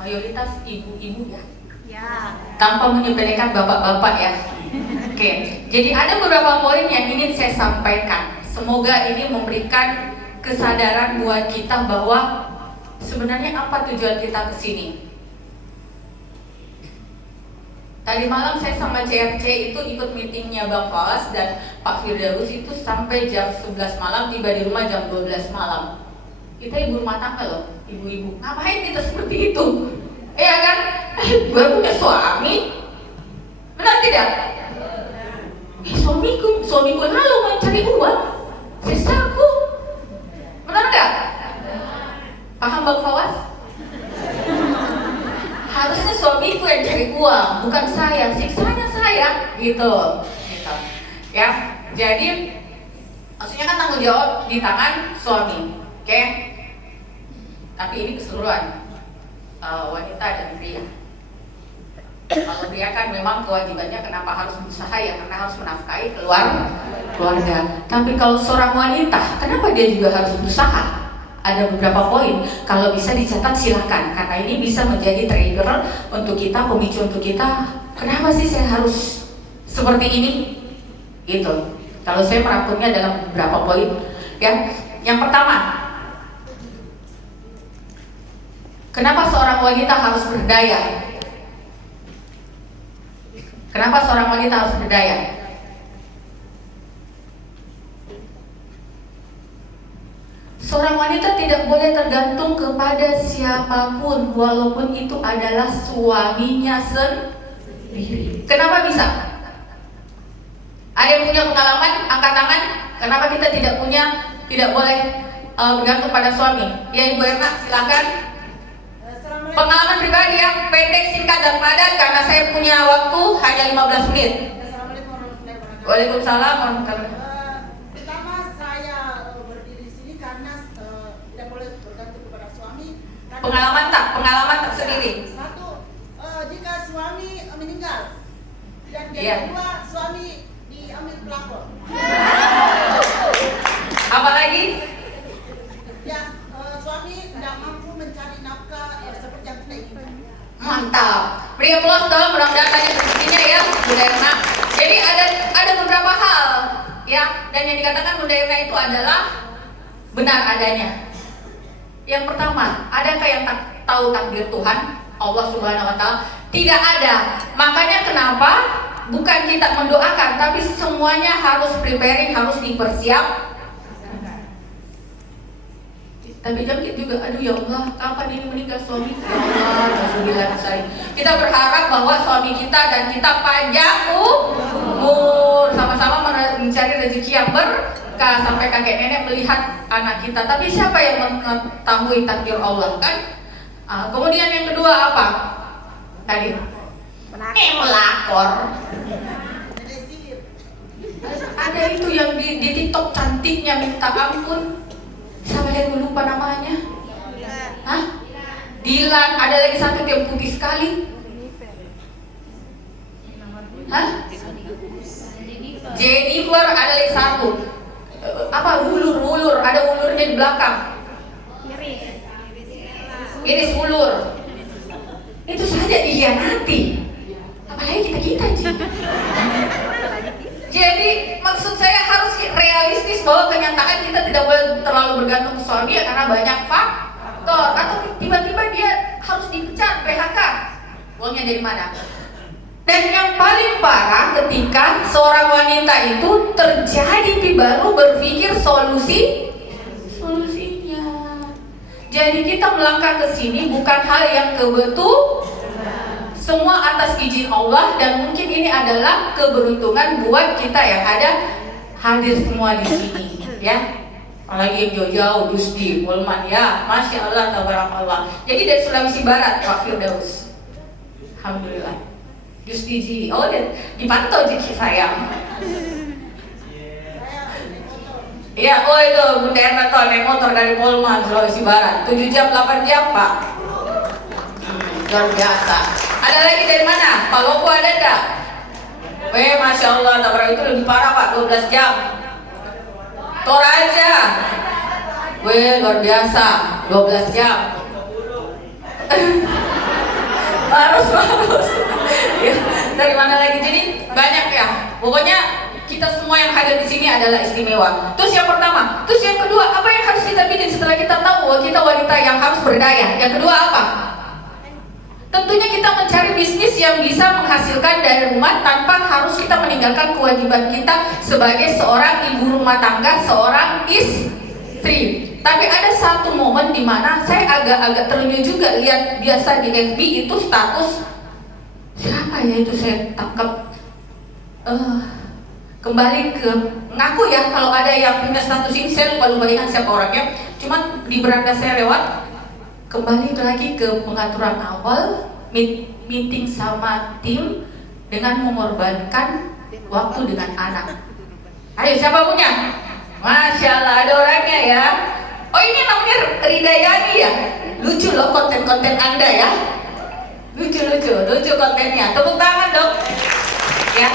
mayoritas ibu-ibu ya. Ya. Tanpa menyepelekan bapak-bapak ya. Oke, jadi ada beberapa poin yang ingin saya sampaikan. Semoga ini memberikan kesadaran buat kita bahwa sebenarnya apa tujuan kita ke sini. Tadi malam saya sama CRC itu ikut meetingnya Bang Fawas dan Pak Firdaus itu sampai jam 11 malam, tiba di rumah jam 12 malam. Kita ibu rumah tangga loh, ibu-ibu. Ngapain kita seperti itu? Iya kan? Gue punya suami. Benar tidak? Suamiku lalu mencari uang. Sisaku. Benar nggak? Paham Bang Fawas? Harusnya suamiku yang cari uang, bukan saya. Siksanya saya, gitu. Ya. Jadi maksudnya kan tanggung jawab di tangan suami, oke? Tapi ini keseluruhan wanita dan pria. Kalau pria kan memang kewajibannya kenapa harus berusaha ya, karena harus menafkahi keluarga. Tapi kalau seorang wanita, kenapa dia juga harus berusaha? Ada beberapa poin, kalau bisa dicatat silakan, karena ini bisa menjadi trigger untuk kita, pemicu untuk kita. Kenapa sih saya harus seperti ini? Gitu. Kalau saya merangkumnya dalam beberapa poin, ya. Yang pertama, kenapa seorang wanita harus berdaya? Kenapa seorang wanita harus berdaya? Seorang wanita tidak boleh tergantung kepada siapapun, walaupun itu adalah suaminya sendiri. Kenapa bisa? Ada yang punya pengalaman? Angkat tangan. Kenapa kita tidak boleh bergantung pada suami? Ya Ibu Erna, silakan. Pengalaman pribadi yang pendek, singkat dan padat karena saya punya waktu hanya 15 menit. Waalaikumsalam warahmatullahi wabarakatuh. Pertama saya berdiri di sini karena tidak boleh bergantung kepada suami. Pengalaman tak sendiri. Satu, jika suami meninggal dan yang Iya. kedua suami diambil pelakor. Apalagi? Ya, suami tidak mampu mencari nafkah seperti yang kita inginkan. Mantap. Beri aplaus dong, mudah-mudahan tadi sepertinya ya Bunda Erna. Jadi ada beberapa hal ya, dan yang dikatakan Bunda Erna itu adalah benar adanya. Yang pertama, adakah yang tahu takdir Tuhan? Allah Subhanahu wa taala? Tidak ada. Makanya kenapa bukan kita mendoakan, tapi semuanya harus preparing, harus dipersiapkan. Tapi jangkit juga, aduh ya Allah, kapan ini meninggal suami? Ya Allah, alhamdulillah saya. Kita berharap bahwa suami kita dan kita panjang umur, sama-sama mencari rezeki yang berkah sampai kakek nenek melihat anak kita. Tapi siapa yang mengetahui takdir Allah kan? Kemudian yang kedua apa? Tadi melakor. Ada itu yang di TikTok cantiknya minta ampun. Siapa yang lupa namanya? Hah? Dilan, ada lagi satu yang putih sekali. Hah? Jennifer, ada lagi satu. Apa ulur, ada ulurnya di belakang. Iris ulur. Itu saja dikhianati. Apalagi kita sih. Jadi maksud saya harus realistis bahwa kenyataan kita tidak boleh terlalu bergantung ke suami ya, karena banyak faktor. Atau tiba-tiba dia harus dipecat, PHK. Uangnya dari mana? Dan yang paling parah ketika seorang wanita itu terjadi baru berpikir solusinya. Jadi kita melangkah ke sini bukan hal yang kebetulan. Semua atas izin Allah, dan mungkin ini adalah keberuntungan buat kita yang ada hadir semua di sini, ya. Apalagi yang jauh-jauh, Gusti, Mulman, ya, Masya Allah, Tabarakallah. Jadi dari Sulawesi Barat, Pak Firdaus. Alhamdulillah. Gusti Ji, oh dipantau Ji sayang. Iya, oh itu Bunda Erna tuh naik motor dari Mulman, Sulawesi Barat, 7 jam, 8 jam, Pak. Luar biasa. Ada lagi dari mana? Pak Lopo ada enggak? Masya Allah, tabrak itu lebih parah Pak, 12 jam. Toraja. Luar biasa, 12 jam. Marus. Ya, dari mana lagi? Jadi banyak ya. Pokoknya kita semua yang hadir di sini adalah istimewa. Terus yang pertama, terus yang kedua, apa yang harus kita bikin setelah kita tahu bahwa kita wanita yang harus berdaya? Yang kedua apa? Tentunya kita mencari bisnis yang bisa menghasilkan dari rumah tanpa harus kita meninggalkan kewajiban kita sebagai seorang ibu rumah tangga, seorang istri. Tapi ada satu momen di mana saya agak-agak terenyuh juga lihat biasa di FB itu status siapa ya itu saya tangkap kembali ke ngaku ya, kalau ada yang punya status ini saya lupa ingat siapa orangnya. Cuman di beranda saya lewat kembali lagi ke pengaturan awal, meeting sama tim dengan mengorbankan waktu dengan anak. Ayo siapa punya? Masya Allah ada orangnya ya. Oh ini namanya Ridayani ya. Lucu loh konten-konten Anda ya. Lucu kontennya. Tepuk tangan dong. Ya.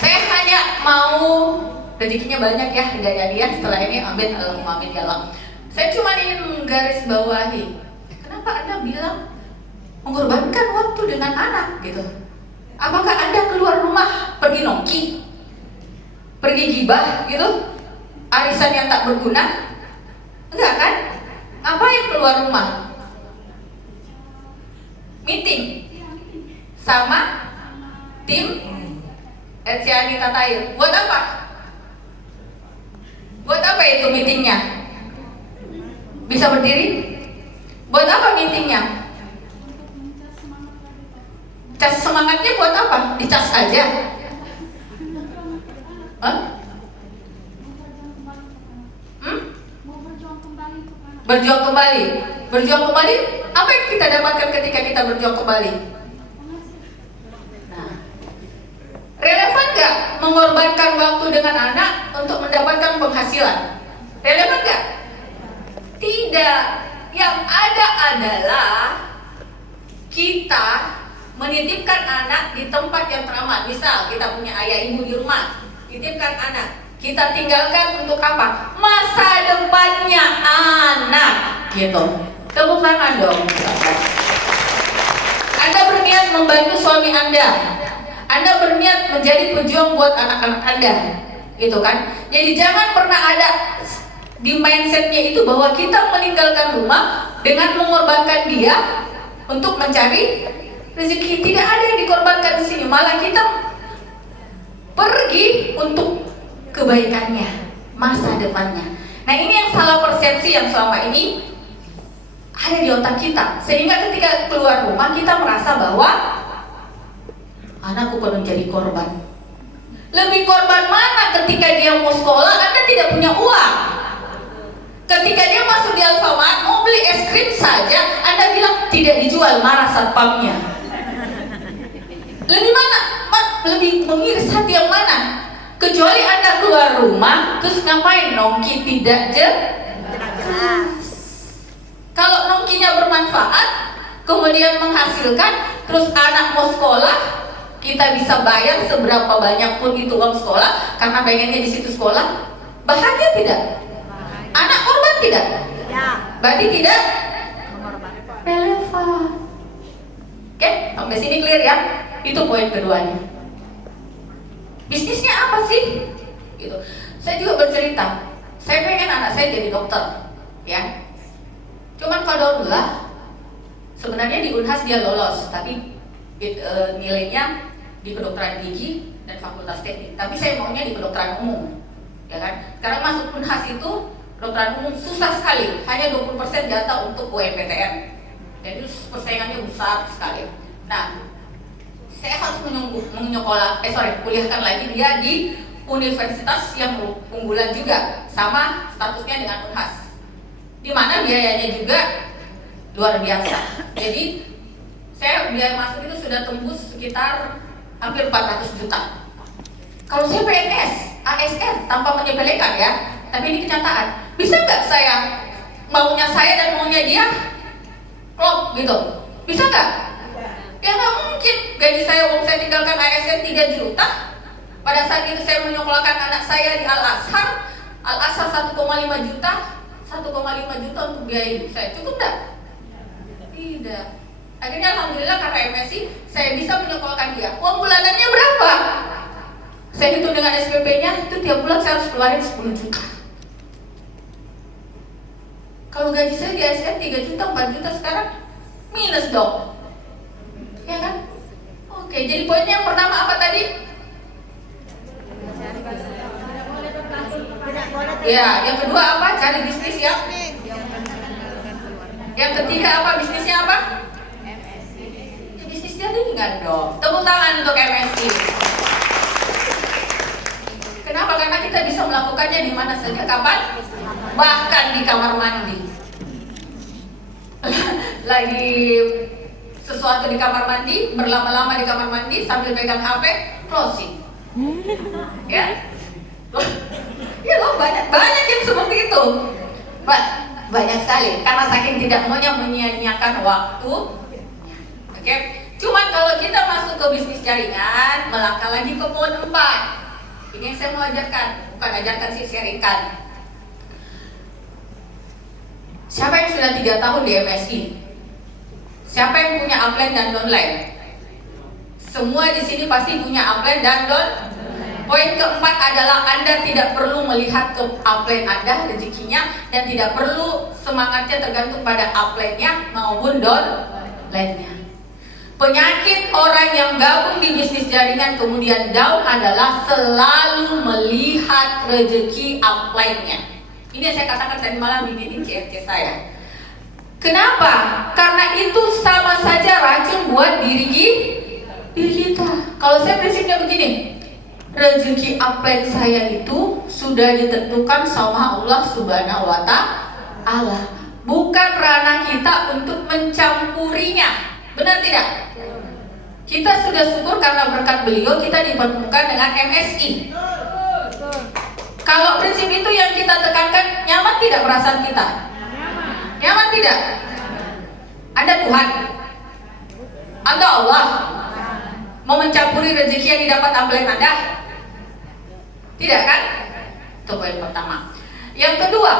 Saya hanya mau rezekinya banyak ya Ridayani ya. Setelah ini amin Allahumma amin ya Allah. Saya cuma ingin menggarisbawahi, kenapa Anda bilang mengorbankan waktu dengan anak gitu? Apakah Anda keluar rumah pergi nongki, pergi gibah gitu, arisan yang tak berguna? Enggak kan? Ngapain keluar rumah? Meeting sama tim Eciani Tatair. Buat apa? Buat apa itu meetingnya? Bisa berdiri? Buat apa meetingnya? Cas semangatnya buat apa? Dicas aja? Hah? Berjuang kembali. Berjuang kembali? Apa yang kita dapatkan ketika kita berjuang kembali? Nah, relevan gak mengorbankan waktu dengan anak untuk mendapatkan penghasilan? Relevan gak? Tidak. Yang ada adalah kita menitipkan anak di tempat yang teraman. Misal kita punya ayah ibu di rumah, titipkan anak, kita tinggalkan untuk apa? Masa depannya anak gitu. Tepuk tangan dong. Anda berniat membantu suami Anda berniat menjadi pejuang buat anak-anak Anda, gitu kan? Jadi jangan pernah ada di mindsetnya itu bahwa kita meninggalkan rumah dengan mengorbankan dia untuk mencari rezeki. Tidak ada yang dikorbankan di sini, malah kita pergi untuk kebaikannya, masa depannya. Nah ini yang salah persepsi yang selama ini ada di otak kita, sehingga ketika keluar rumah kita merasa bahwa anakku perlu menjadi korban. Lebih korban mana ketika dia mau sekolah, Anda tidak punya uang. Ketika dia masuk di Alfamart mau beli es krim saja, Anda bilang tidak dijual, marah satpamnya. Lebih mana? Lebih mengiris hati yang mana? Kecuali Anda keluar rumah, terus ngapain? Nongki tidak jelas. Kalau nongkinya bermanfaat, kemudian menghasilkan, terus anak mau sekolah, kita bisa bayar seberapa banyak pun itu uang sekolah, karena pengennya di situ sekolah. Bahagia tidak? Anak korban tidak? Ya. Berarti tidak relevan. Oke, sampai sini clear ya? Itu poin keduanya. Bisnisnya apa sih? Gitu. Saya juga bercerita. Saya pengen anak saya jadi dokter, ya. Cuman qadarullah, sebenarnya di Unhas dia lolos, tapi nilainya di kedokteran gigi dan fakultas teknik. Tapi saya maunya di kedokteran umum, ya kan? Karena masuk Unhas itu kedokteran umum susah sekali, hanya 20% jatah untuk UMPTN. Jadi persaingannya besar sekali. Nah, saya harus kuliahkan lagi dia di universitas yang unggulan juga, sama statusnya dengan Unhas, di mana biayanya juga luar biasa. Jadi saya biaya masuk itu sudah tembus sekitar hampir 400 juta. Kalau saya PNS, ASN tanpa menyepelekan ya, tapi ini kenyataan. Bisa nggak saya maunya saya dan maunya dia klop gitu? Bisa nggak? Ya nggak mungkin. Gaji saya, uang saya tinggalkan ASN 3 juta. Pada saat itu saya menyekolahkan anak saya di Al-Azhar 1,5 juta, 1,5 juta untuk biaya hidup saya. Cukup nggak? Tidak. Akhirnya alhamdulillah karena MSI saya bisa menyekolahkan dia. Uang bulanannya berapa? Saya hitung dengan SPP-nya, itu tiap bulan saya harus keluarin 10 juta. Kalau gaji saya di ASN 3 juta, 4 juta sekarang minus dong. Ya kan? Oke, jadi poinnya yang pertama apa tadi? Ya, yang kedua apa? Cari bisnis ya. Yang ketiga apa? Bisnisnya apa? Ya, bisnis jaringan dong. Tepuk tangan untuk MSI. Kenapa? Karena kita bisa melakukannya di mana saja, kapan? Bahkan di kamar mandi. Lagi sesuatu di kamar mandi, berlama-lama di kamar mandi sambil pegang HP, closing. Ya? Ya loh, banyak yang seperti itu. Banyak sekali, karena saking tidak maunya menyia-nyiakan waktu. Oke? Cuman kalau kita masuk ke bisnis jaringan, melangkah lagi ke poin 4. Ini yang saya mau ajarkan, bukan ajarkan sih, sharingkan. Siapa yang sudah 3 tahun di MSI? Siapa yang punya upline dan downline? Semua di sini pasti punya upline dan downline. Poin keempat adalah Anda tidak perlu melihat ke upline Anda rezekinya, dan tidak perlu semangatnya tergantung pada upline-nya maupun downline-nya. Penyakit orang yang gabung di bisnis jaringan kemudian down adalah selalu melihat rezeki upline-nya. Ini yang saya katakan tadi malam di meeting CRC saya. Kenapa? Karena itu sama saja racun buat diri kita. Kalau saya prinsipnya begini, rezeki upline saya itu sudah ditentukan sama Allah Subhanahu wa Ta'ala. Bukan ranah kita untuk mencampurinya. Benar tidak? Kita sudah syukur karena berkat beliau kita dipertemukan dengan MSI. Kalau prinsip itu yang kita tekankan, nyaman tidak perasaan kita? Nyaman tidak? Anda Tuhan? Anda Allah? Mau mencampuri rezeki yang didapat upline Anda? Tidak kan? Itu poin pertama. Yang kedua,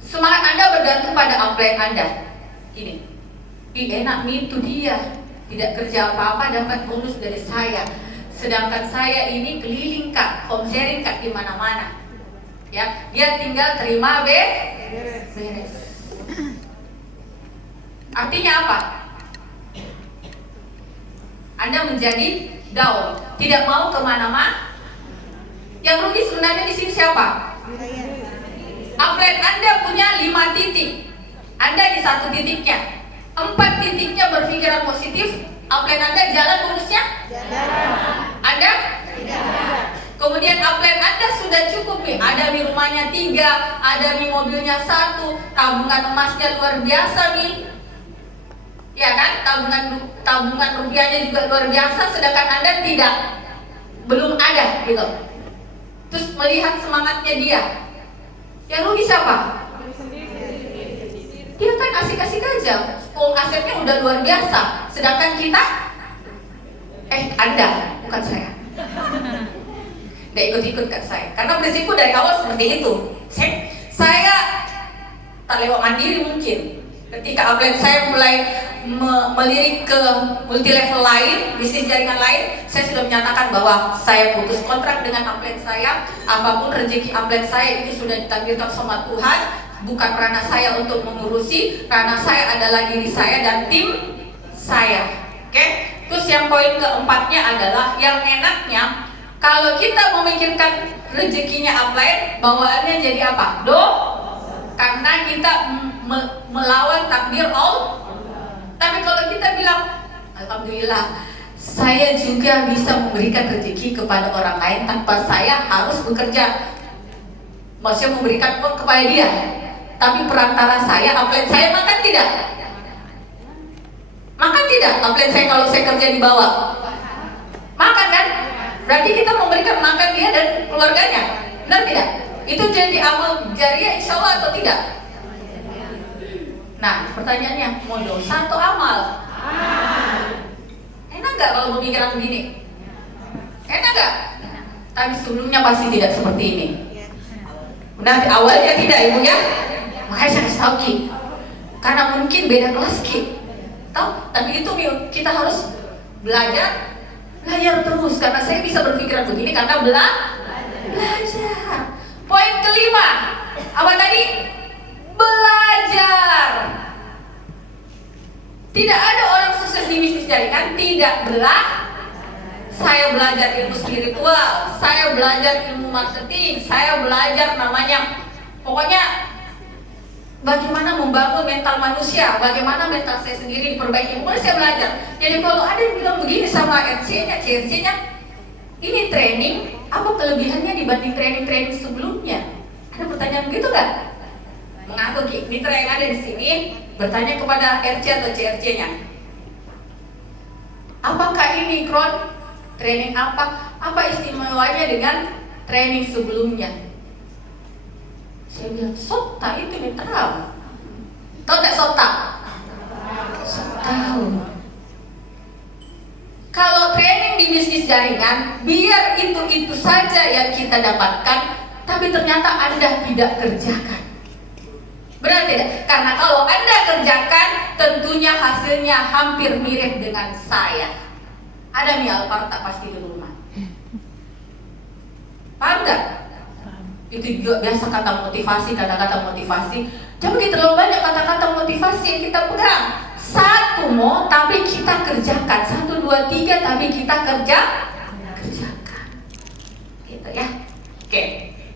semangat Anda bergantung pada upline Anda. Ini enak nih, itu dia. Tidak kerja apa-apa dapat bonus dari saya. Sedangkan saya ini keliling Kak, home sharing Kak di mana-mana. Ya, dia tinggal terima beres. Artinya apa? Anda menjadi down, tidak mau kemana-mana. Yang rugi sebenarnya di sini siapa? Upline Anda punya 5 titik, Anda di 1 titiknya. 4 titiknya berpikiran positif, upline Anda jalan bonusnya? Anda? Kemudian upline Anda sudah cukup nih, ada nih rumahnya 3, ada nih mobilnya 1, tabungan emasnya luar biasa nih. Ya kan? Tabungan rupiahnya juga luar biasa, sedangkan Anda tidak, belum ada gitu. Terus melihat semangatnya dia, yang rugi siapa? Dia kan asik-asik aja, asetnya udah luar biasa, sedangkan kita, Anda, bukan saya. Nggak ikut-ikut kan saya, karena prinsipku dari awal seperti itu. Saya tak lewat mandiri mungkin. Ketika upline saya mulai melirik ke multi level lain, bisnis jaringan lain, saya sudah menyatakan bahwa saya putus kontrak dengan upline saya. Apapun rezeki upline saya itu sudah ditakdirkan sama Tuhan, bukan ranah saya untuk mengurusi. Ranah saya adalah diri saya dan tim saya. Oke? Terus yang poin keempatnya adalah yang enaknya kalau kita memikirkan rezekinya upline, bawaannya jadi apa? Karena kita melawan takdir Allah. Tapi kalau kita bilang, alhamdulillah, saya juga bisa memberikan rezeki kepada orang lain tanpa saya harus bekerja. Maksudnya memberikan uang kepada dia, tapi perantara saya, upline saya makan tidak? Makan tidak? Upline saya kalau saya kerja di bawah, makan kan? Berarti kita memberikan makan dia dan keluarganya, benar tidak? Itu jadi amal jariah insya Allah atau tidak? Nah, pertanyaannya, mau dosa atau amal? Enak gak kalau pemikiran begini? Enak gak? Tapi sebelumnya pasti tidak seperti ini. Nah, awalnya tidak Ibu ya. Makanya saya kasih tahu Ki. Karena mungkin beda kelas Ki. Tahu? Tapi itu kita harus belajar terus. Karena saya bisa berpikiran begini karena belajar. Poin kelima, apa tadi? Belajar. Tidak ada orang sukses di bisnis jaringan tidak saya belajar ilmu spiritual, saya belajar ilmu marketing, saya belajar namanya, pokoknya bagaimana membangun mental manusia, bagaimana mental saya sendiri diperbaiki. Pokoknya saya belajar. Jadi kalau ada yang bilang begini sama RC-nya, CRC-nya, ini training, apa kelebihannya dibanding training-training sebelumnya? Ada pertanyaan begitu nggak? Mengaku mitra yang ada di sini bertanya kepada RC atau CRC-nya, apakah ini training apa istimewanya dengan training sebelumnya? Saya bilang, sota itu mitra. Tahu nggak sota? Tahu. Kalau training di bisnis jaringan, biar itu saja yang kita dapatkan, tapi ternyata Anda tidak kerjakan. Benar tidak? Karena kalau Anda kerjakan, tentunya hasilnya hampir mirip dengan saya. Ada nih Alparta pasti di rumah. Paham nggak? Itu juga biasa kata-kata motivasi. Jangan kita terlalu banyak kata-kata motivasi yang kita pegang. Satu tapi kita kerjakan. 1, 2, 3 tapi kita kerjakan. Gitu ya. Oke.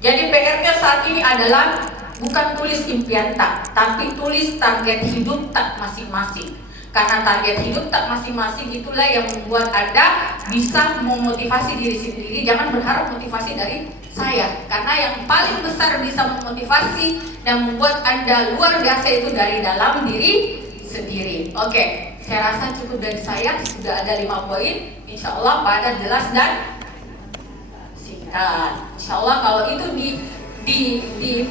Jadi PR-nya saat ini adalah bukan tulis impian tapi tulis target hidup tak masing-masing. Karena target hidup tak masing-masing itulah yang membuat Anda bisa memotivasi diri sendiri. Jangan berharap motivasi dari saya, karena yang paling besar bisa memotivasi dan membuat Anda luar biasa itu dari dalam diri sendiri. Oke, saya rasa cukup dari saya. Sudah ada 5 poin. Insya Allah padat, jelas dan singkat. Insya Allah kalau itu di